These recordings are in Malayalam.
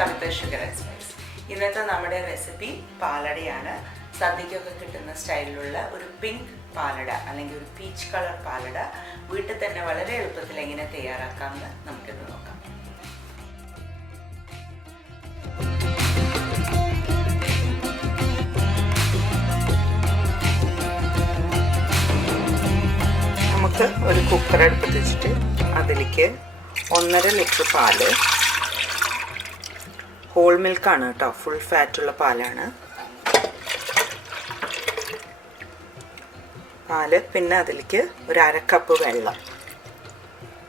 Welcome to sugar and spice. ഇന്നത്തെ നമ്മുടെ റെസിപ്പി പാലടയാണ്. സദ്യക്കൊക്കെ കിട്ടുന്ന സ്റ്റൈലിലുള്ള ഒരു പിങ്ക് പാലട അല്ലെങ്കിൽ ഒരു പീച്ച് കളർ പാലട വീട്ടിൽ തന്നെ വളരെ എളുപ്പത്തിൽ എങ്ങനെ തയ്യാറാക്കാമെന്ന് നമുക്കിത് നോക്കാം. നമുക്ക് ഒരു കുക്കർ അടുപ്പത്ത് വെച്ചിട്ട് അതിലേക്ക് 1.5 ലിറ്റർ പാല്, ഹോൾ മിൽക്കാണ് കേട്ടോ, ഫുൾ ഫാറ്റുള്ള പാലാണ്. പാല്, പിന്നെ അതിലേക്ക് ഒരു 1/2 കപ്പ് വെള്ളം,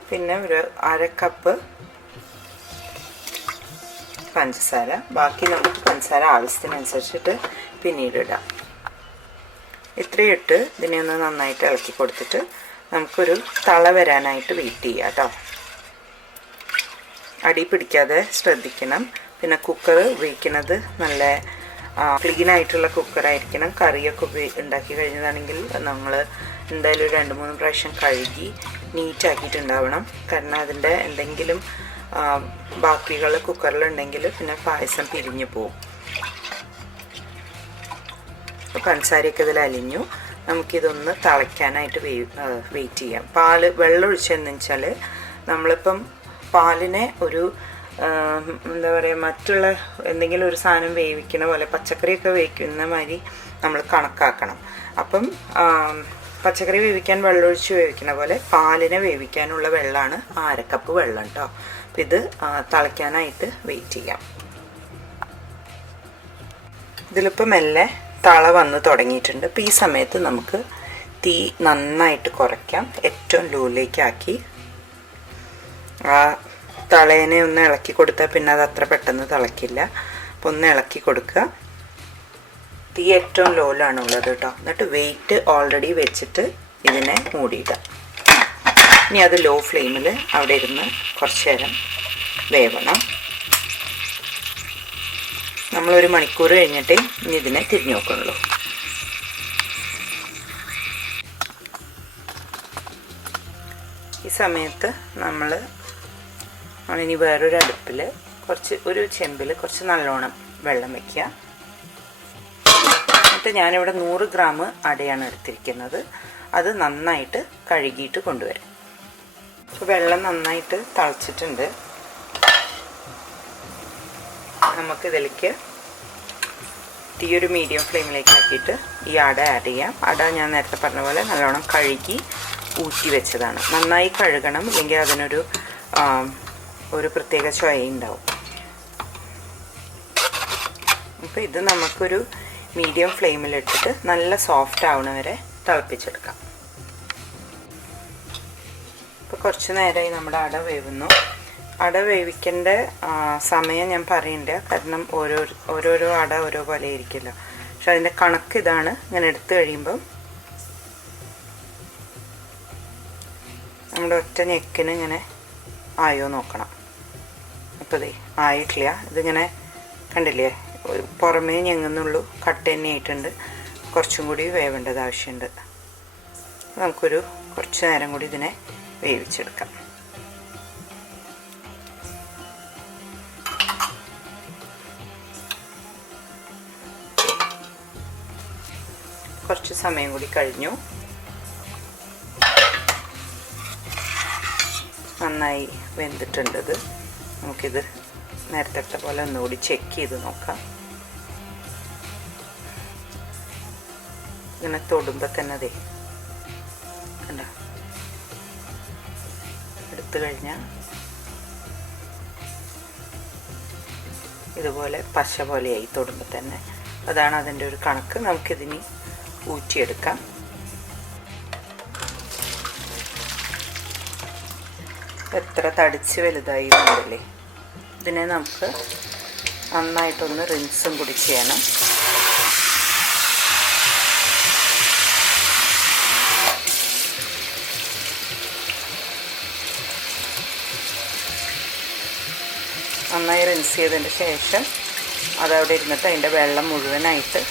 പിന്നെ ഒരു 1/2 കപ്പ് പഞ്ചസാര. ബാക്കി നമുക്ക് പഞ്ചസാര ആവശ്യത്തിനനുസരിച്ചിട്ട് പിന്നീട് ഇടാം. ഇത്രയും ഇട്ട് ഇതിനെ ഒന്ന് നന്നായിട്ട് ഇളക്കി കൊടുത്തിട്ട് നമുക്കൊരു തള വരാനായിട്ട് വെയിറ്റ് ചെയ്യാം കേട്ടോ. അടി പിടിക്കാതെ ശ്രദ്ധിക്കണം. പിന്നെ കുക്കർ ഉപയോഗിക്കുന്നത് നല്ല ക്ലീനായിട്ടുള്ള കുക്കറായിരിക്കണം. കറിയൊക്കെ ഉണ്ടാക്കി കഴിഞ്ഞതാണെങ്കിൽ നമ്മൾ എന്തായാലും 2-3 പ്രാവശ്യം കഴുകി നീറ്റാക്കിയിട്ടുണ്ടാവണം. കാരണം അതിൻ്റെ എന്തെങ്കിലും ബാക്കികൾ കുക്കറിലുണ്ടെങ്കിൽ പിന്നെ പായസം പിരിഞ്ഞു പോവും. പഞ്ചസാരയൊക്കെ ഇതിൽ അലിഞ്ഞു. നമുക്കിതൊന്ന് തിളയ്ക്കാനായിട്ട് വെയിറ്റ് ചെയ്യാം. വെള്ളം ഒഴിച്ചതെന്ന് വെച്ചാൽ നമ്മളിപ്പം പാലിനെ ഒരു എന്താ പറയുക, മറ്റുള്ള എന്തെങ്കിലും ഒരു സാധനം വേവിക്കണ പോലെ, പച്ചക്കറിയൊക്കെ വേവിക്കുന്ന മാതിരി നമ്മൾ കണക്കാക്കണം. അപ്പം പച്ചക്കറി വേവിക്കാൻ വെള്ളമൊഴിച്ച് വേവിക്കണ പോലെ പാലിനെ വേവിക്കാനുള്ള വെള്ളമാണ് 1/2 കപ്പ് വെള്ളം കേട്ടോ. അപ്പം ഇത് തിളയ്ക്കാനായിട്ട് വെയിറ്റ് ചെയ്യാം. ഇതിലിപ്പോൾ മെല്ലെ തള വന്ന് തുടങ്ങിയിട്ടുണ്ട്. അപ്പോൾ ഈ സമയത്ത് നമുക്ക് തീ നന്നായിട്ട് കുറയ്ക്കാം. ഏറ്റവും ലോയിലേക്കാക്കി ആ തളേനെ ഒന്ന് ഇളക്കി കൊടുത്താൽ പിന്നെ അത് അത്ര പെട്ടെന്ന് തിളക്കില്ല. അപ്പോൾ ഒന്ന് ഇളക്കി കൊടുക്കുക. തീ ഏറ്റവും ലോയിലാണുള്ളത് കേട്ടോ. എന്നിട്ട് വെയിറ്റ് ഓൾറെഡി വെച്ചിട്ട് ഇതിനെ മൂടിയിടാം. ഇനി അത് ലോ ഫ്ലെയിമിൽ അവിടെ ഇരുന്ന് കുറച്ച് നേരം വേവണം. നമ്മളൊരു മണിക്കൂർ കഴിഞ്ഞിട്ടേ ഇനി ഇതിനെ തിരിഞ്ഞു നോക്കുന്നുള്ളൂ. ഈ സമയത്ത് നമ്മളിനി വേറൊരു അടുപ്പിൽ ഒരു ചെമ്പിൽ കുറച്ച് നല്ലോണം വെള്ളം വയ്ക്കുക. എന്നിട്ട് ഞാനിവിടെ 100 ഗ്രാം അടയാണ് എടുത്തിരിക്കുന്നത്. അത് നന്നായിട്ട് കഴുകിയിട്ട് കൊണ്ടുവരാം. അപ്പോൾ വെള്ളം നന്നായിട്ട് തിളച്ചിട്ടുണ്ട്. നമുക്കിതിലേക്ക് തീ ഒരു മീഡിയം ഫ്ലെയിമിലേക്ക് ആക്കിയിട്ട് ഈ അട ആഡ് ചെയ്യാം. അട ഞാൻ നേരത്തെ പറഞ്ഞ പോലെ നല്ലോണം കഴുകി ഊറ്റി വെച്ചതാണ്. നന്നായി കഴുകണം, ഇല്ലെങ്കിൽ അതിനൊരു പ്രത്യേക ചൊയയുണ്ടാവും. അപ്പോൾ ഇത് നമുക്കൊരു മീഡിയം ഫ്ലെയിമിലിട്ടിട്ട് നല്ല സോഫ്റ്റ് ആവണ വരെ തിളപ്പിച്ചെടുക്കാം. ഇപ്പോൾ കുറച്ച് നേരമായി നമ്മുടെ അട വേവുന്നു. അട വേവിക്കേണ്ട സമയം ഞാൻ പറയണ്ട, കാരണം ഓരോരോ അട ഓരോ പോലെ ആയിരിക്കില്ല. പക്ഷെ അതിൻ്റെ കണക്ക് ഇതാണ്. ഇങ്ങനെ എടുത്തു കഴിയുമ്പം നമ്മുടെ ഒറ്റ ഞെക്കിന് ഇങ്ങനെ ആയോ നോക്കണം. അപ്പോൾ ഇതേ ആയിട്ടില്ല. ഇതിങ്ങനെ കണ്ടില്ലേ, പുറമേ ഞെങ്ങുന്നുള്ളൂ, കട്ട് തന്നെ ആയിട്ടുണ്ട്. കുറച്ചും കൂടി വേവേണ്ടത് ആവശ്യമുണ്ട്. നമുക്കൊരു കുറച്ച് നേരം കൂടി ഇതിനെ വേവിച്ചെടുക്കാം. കുറച്ച് സമയം കൂടി കഴിഞ്ഞു. നന്നായി വെന്തിട്ടുണ്ട്. നമുക്കിത് നേരത്തെ പോലെ ഒന്നുകൂടി ചെക്ക് ചെയ്ത് നോക്കാം. ഇങ്ങനെ തൊടുമ്പോൾ തന്നെ അതെ കണ്ട, എടുത്തു കഴിഞ്ഞാൽ ഇതുപോലെ പശ പോലെയായി തൊടുമ്പോൾ തന്നെ. അതാണ് അതിൻ്റെ ഒരു കണക്ക്. നമുക്കിതിനി ഊറ്റിയെടുക്കാം. എത്ര തടിച്ച് വലുതായി എന്നല്ലേ. ഇതിനെ നമുക്ക് നന്നായിട്ടൊന്ന് റിൻസും കൂടി ചെയ്യണം. നന്നായി റിൻസ് ചെയ്തതിന് ശേഷം അതവിടെ ഇരുന്നിട്ട് അതിൻ്റെ വെള്ളം മുഴുവനായിട്ട്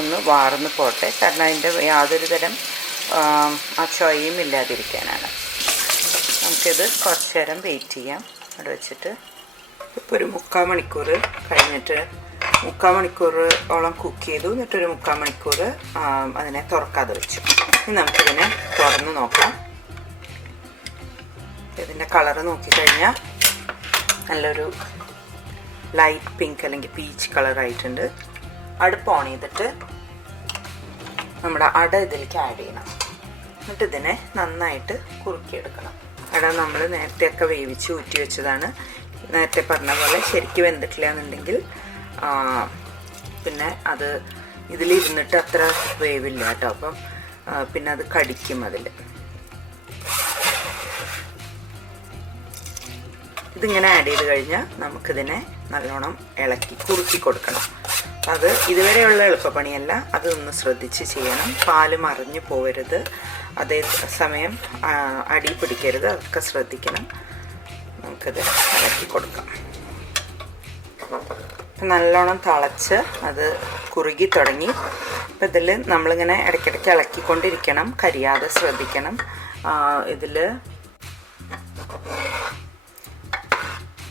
ഒന്ന് വാർന്ന് പോട്ടെ. കാരണം അതിൻ്റെ യാതൊരു തരം ആ ചൊയയും ഇല്ലാതിരിക്കാനാണ്. നമുക്കിത് കുറച്ച് നേരം വെയിറ്റ് ചെയ്യാം. അവിടെ വെച്ചിട്ട് ഇപ്പോൾ ഒരു 3/4 മണിക്കൂർ കഴിഞ്ഞിട്ട് 3/4 മണിക്കൂറോളം കുക്ക് ചെയ്തു. എന്നിട്ടൊരു 3/4 മണിക്കൂർ അതിനെ തുറക്കാതെ വെച്ചു. ഇനി നമുക്കിതിനെ തുറന്ന് നോക്കാം. ഇതിൻ്റെ കളറ് നോക്കിക്കഴിഞ്ഞാൽ നല്ലൊരു ലൈറ്റ് പിങ്ക് അല്ലെങ്കിൽ പീച്ച് കളറായിട്ടുണ്ട്. അടുപ്പ് ഓൺ ചെയ്തിട്ട് നമ്മുടെ അട ഇതിലേക്ക് ആഡ് ചെയ്യണം. എന്നിട്ട് ഇതിനെ നന്നായിട്ട് കുറുക്കിയെടുക്കണം. അട നമ്മൾ നേരത്തെയൊക്കെ വേവിച്ച് ഊറ്റി വെച്ചതാണ്. നേരത്തെ പറഞ്ഞ പോലെ ശരിക്കും വെന്തിട്ടില്ല എന്നുണ്ടെങ്കിൽ പിന്നെ അത് ഇതിലിരുന്നിട്ട് അത്ര വേവില്ല കേട്ടോ. അപ്പം പിന്നെ അത് കടിക്കും അതിൽ. ഇതിങ്ങനെ ആഡ് ചെയ്ത് കഴിഞ്ഞാൽ നമുക്കിതിനെ നല്ലോണം ഇളക്കി കുറുക്കി കൊടുക്കണം. അത് ഇതുവരെയുള്ള എളുപ്പപ്പണിയല്ല, അതൊന്ന് ശ്രദ്ധിച്ച് ചെയ്യണം. പാല് മറിഞ്ഞു പോകരുത്, അതേ സമയം അടി പിടിക്കരുത്, അതൊക്കെ ശ്രദ്ധിക്കണം. നമുക്കിത് ഇളക്കി കൊടുക്കാം. നല്ലോണം തിളച്ച് അത് കുറുകി തുടങ്ങി. അപ്പം ഇതിൽ നമ്മളിങ്ങനെ ഇടയ്ക്കിടയ്ക്ക് ഇളക്കിക്കൊണ്ടിരിക്കണം, കരിയാതെ ശ്രദ്ധിക്കണം. ഇതിൽ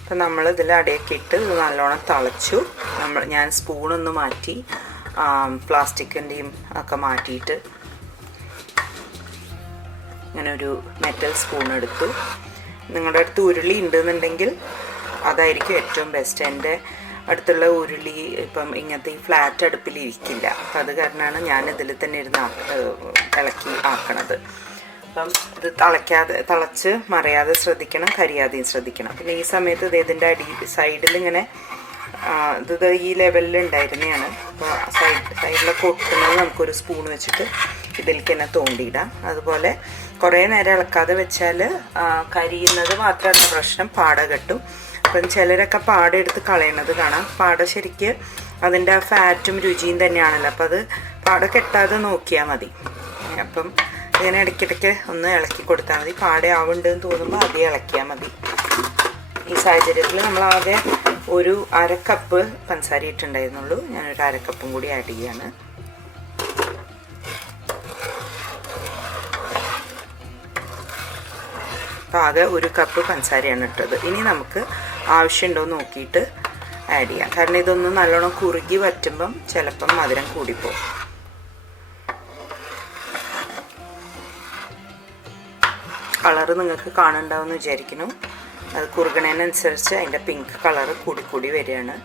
അപ്പം നമ്മളിതിൽ അടയൊക്കെ ഇട്ട് ഇത് നല്ലോണം തിളച്ചു. ഞാൻ സ്പൂണൊന്ന് മാറ്റി പ്ലാസ്റ്റിക്കിൻ്റെയും ഒക്കെ മാറ്റിയിട്ട് ഇങ്ങനെ ഒരു മെറ്റൽ സ്പൂൺ എടുത്തു. നിങ്ങളുടെ അടുത്ത് ഉരുളി ഉണ്ടെന്നുണ്ടെങ്കിൽ അതായിരിക്കും ഏറ്റവും ബെസ്റ്റ്. എൻ്റെ അടുത്തുള്ള ഉരുളി ഇപ്പം ഇങ്ങനത്തെ ഈ ഫ്ലാറ്റ് അടുപ്പിൽ ഇരിക്കില്ല. അപ്പം അത് കാരണമാണ് ഞാൻ ഇതിൽ തന്നെ ഇരുന്ന് ഇളക്കി ആക്കണത്. അപ്പം ഇത് തിളച്ച് മറയാതെ ശ്രദ്ധിക്കണം, കരിയാതെയും ശ്രദ്ധിക്കണം. പിന്നെ ഈ സമയത്ത് ഇതിൻ്റെ സൈഡിൽ ഇങ്ങനെ ഇത് ഈ ലെവലിൽ ഉണ്ടായിരുന്നതാണ്. അപ്പോൾ സൈഡിലൊക്കെ ഒട്ടുന്നത് നമുക്കൊരു സ്പൂൺ വെച്ചിട്ട് ഇതിലേക്ക് തന്നെ തോണ്ടിയിടാം. അതുപോലെ കുറേ നേരം ഇളക്കാതെ വെച്ചാൽ കരിയുന്നത് മാത്രമല്ല പ്രശ്നം, പാട കെട്ടും. അപ്പം ചിലരൊക്കെ പാട എടുത്ത് കളയണത് കാണാം. പാട ശരിക്ക് അതിൻ്റെ ആ ഫാറ്റും രുചിയും തന്നെയാണല്ലോ. അപ്പം അത് പാട കെട്ടാതെ നോക്കിയാൽ മതി. അപ്പം ഇങ്ങനെ ഇടയ്ക്കിടയ്ക്ക് ഒന്ന് ഇളക്കി കൊടുത്താൽ മതി. പാട ആവുന്നുണ്ടെന്ന് തോന്നുമ്പോൾ ആദ്യം ഇളക്കിയാൽ മതി. ഈ സാഹചര്യത്തിൽ നമ്മൾ ആദ്യം ഒരു 1/2 കപ്പ് പഞ്ചസാര ഇട്ടുണ്ടായിരുന്നുള്ളൂ. ഞാനൊരു 1/2 കപ്പും കൂടി ആഡ് ചെയ്യാണ്. അപ്പോൾ ആകെ 1 കപ്പ് പഞ്ചസാരയാണ് ഇട്ടത്. ഇനി നമുക്ക് ആവശ്യമുണ്ടോ എന്ന് നോക്കിയിട്ട് ആഡ് ചെയ്യാം. കാരണം ഇതൊന്ന് നല്ലോണം കുറുകി വറ്റുമ്പം ചിലപ്പം മധുരം കൂടിപ്പോകും. കളറ് നിങ്ങൾക്ക് കാണുന്നുണ്ടാവുമെന്ന് വിചാരിക്കുന്നു. അത് കുറുകണതിനനുസരിച്ച് അതിൻ്റെ പിങ്ക് കളറ് കൂടി വരികയാണ്.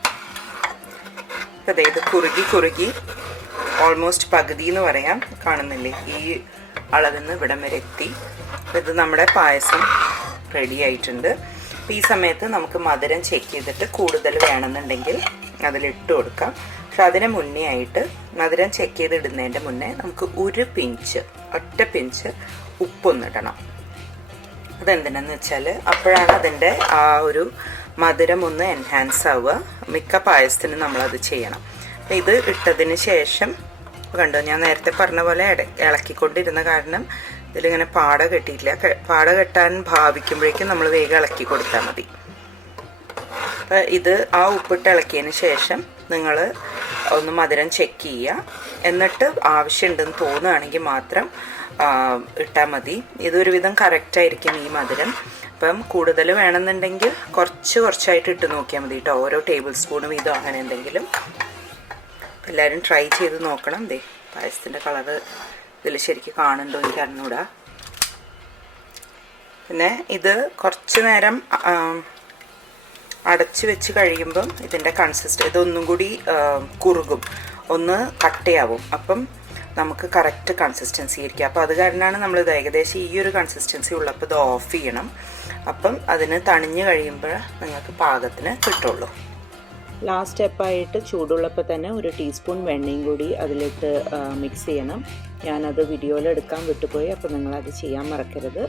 അതായത് കുറുകി ഓൾമോസ്റ്റ് പകുതി എന്ന് പറയാം. കാണുന്നില്ലേ, ഈ അളവിൽ നിന്ന് ഇവിടം വരെ എത്തി. ഇത് നമ്മുടെ പായസം റെഡി ആയിട്ടുണ്ട്. ഈ സമയത്ത് നമുക്ക് മധുരം ചെക്ക് ചെയ്തിട്ട് കൂടുതൽ വേണമെന്നുണ്ടെങ്കിൽ അതിലിട്ട് കൊടുക്കാം. പക്ഷെ അതിന് മുന്നേ ആയിട്ട് മധുരം ചെക്ക് ചെയ്തിടുന്നതിൻ്റെ മുന്നേ നമുക്ക് ഒറ്റ പിഞ്ച് ഉപ്പൊന്നിടണം. അതെന്തിനാന്ന് വെച്ചാൽ അപ്പോഴാണ് അതിൻ്റെ ആ ഒരു മധുരം ഒന്ന് എൻഹാൻസ് ആവുക. മിക്ക പായസത്തിനും നമ്മളത് ചെയ്യണം. അപ്പം ഇത് ഇട്ടതിന് ശേഷം കണ്ടോ, ഞാൻ നേരത്തെ പറഞ്ഞ പോലെ ഇളക്കിക്കൊണ്ടിരുന്ന കാരണം ഇതിലിങ്ങനെ പാട കെട്ടിയിട്ടില്ല. പാട കെട്ടാൻ ഭാവിക്കുമ്പോഴേക്കും നമ്മൾ വേഗം ഇളക്കി കൊടുത്താൽ മതി. അപ്പം ഇത് ആ ഉപ്പിട്ട് ഇളക്കിയതിന് ശേഷം നിങ്ങൾ ഒന്ന് മധുരം ചെക്ക് ചെയ്യുക. എന്നിട്ട് ആവശ്യമുണ്ടെന്ന് തോന്നുകയാണെങ്കിൽ മാത്രം ഇട്ടാൽ മതി. ഇതൊരുവിധം കറക്റ്റായിരിക്കും ഈ മധുരം. അപ്പം കൂടുതൽ വേണമെന്നുണ്ടെങ്കിൽ കുറച്ചായിട്ട് ഇട്ട് നോക്കിയാൽ മതി കേട്ടോ. ഓരോ ടേബിൾ സ്പൂൺ വീതം അങ്ങനെ എന്തെങ്കിലും. എല്ലാവരും ട്രൈ ചെയ്ത് നോക്കണം. ദേ പായസത്തിൻ്റെ കളറ് ഇതിൽ ശരിക്കും കാണുന്നുണ്ടോ എനിക്ക് അറിഞ്ഞൂടാ. പിന്നെ ഇത് കുറച്ച് നേരം അടച്ച് വെച്ച് കഴിയുമ്പം ഇതിൻ്റെ ഇതൊന്നും കൂടി കുറുകും, ഒന്ന് കട്ടയാവും. അപ്പം നമുക്ക് കറക്റ്റ് കൺസിസ്റ്റൻസി ആയിരിക്കും. അപ്പോൾ അത് കാരണമാണ് നമ്മളിത് ഏകദേശം ഈ ഒരു കൺസിസ്റ്റൻസി ഉള്ളപ്പോൾ ഇത് ഓഫ് ചെയ്യണം. അപ്പം അതിന് തണിഞ്ഞ് കഴിയുമ്പോൾ നിങ്ങൾക്ക് പാകത്തിന് കിട്ടുള്ളൂ. ലാസ്റ്റ് സ്റ്റെപ്പായിട്ട് ചൂടുള്ളപ്പോൾ തന്നെ 1 ടീസ്പൂൺ വെണ്ണയും കൂടി അതിലിട്ട് മിക്സ് ചെയ്യണം. ഞാനത് വീഡിയോയിൽ എടുക്കാൻ വിട്ടുപോയി, അപ്പോൾ നിങ്ങളത് ചെയ്യാൻ മറക്കരുത്.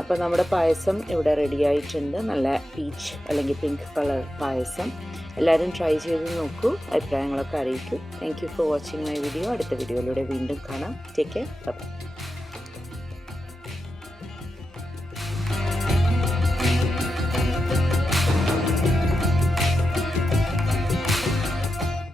അപ്പോൾ നമ്മുടെ പായസം ഇവിടെ റെഡി ആയിട്ടുണ്ട്. നല്ല പീച്ച് അല്ലെങ്കിൽ പിങ്ക് കളർ പായസം. എല്ലാവരും ട്രൈ ചെയ്ത് നോക്കൂ, അഭിപ്രായങ്ങളൊക്കെ അറിയിക്കൂ. Thank you for watching my video. അടുത്ത വീഡിയോയിലൂടെ വീണ്ടും കാണാം. Take care. ബൈ.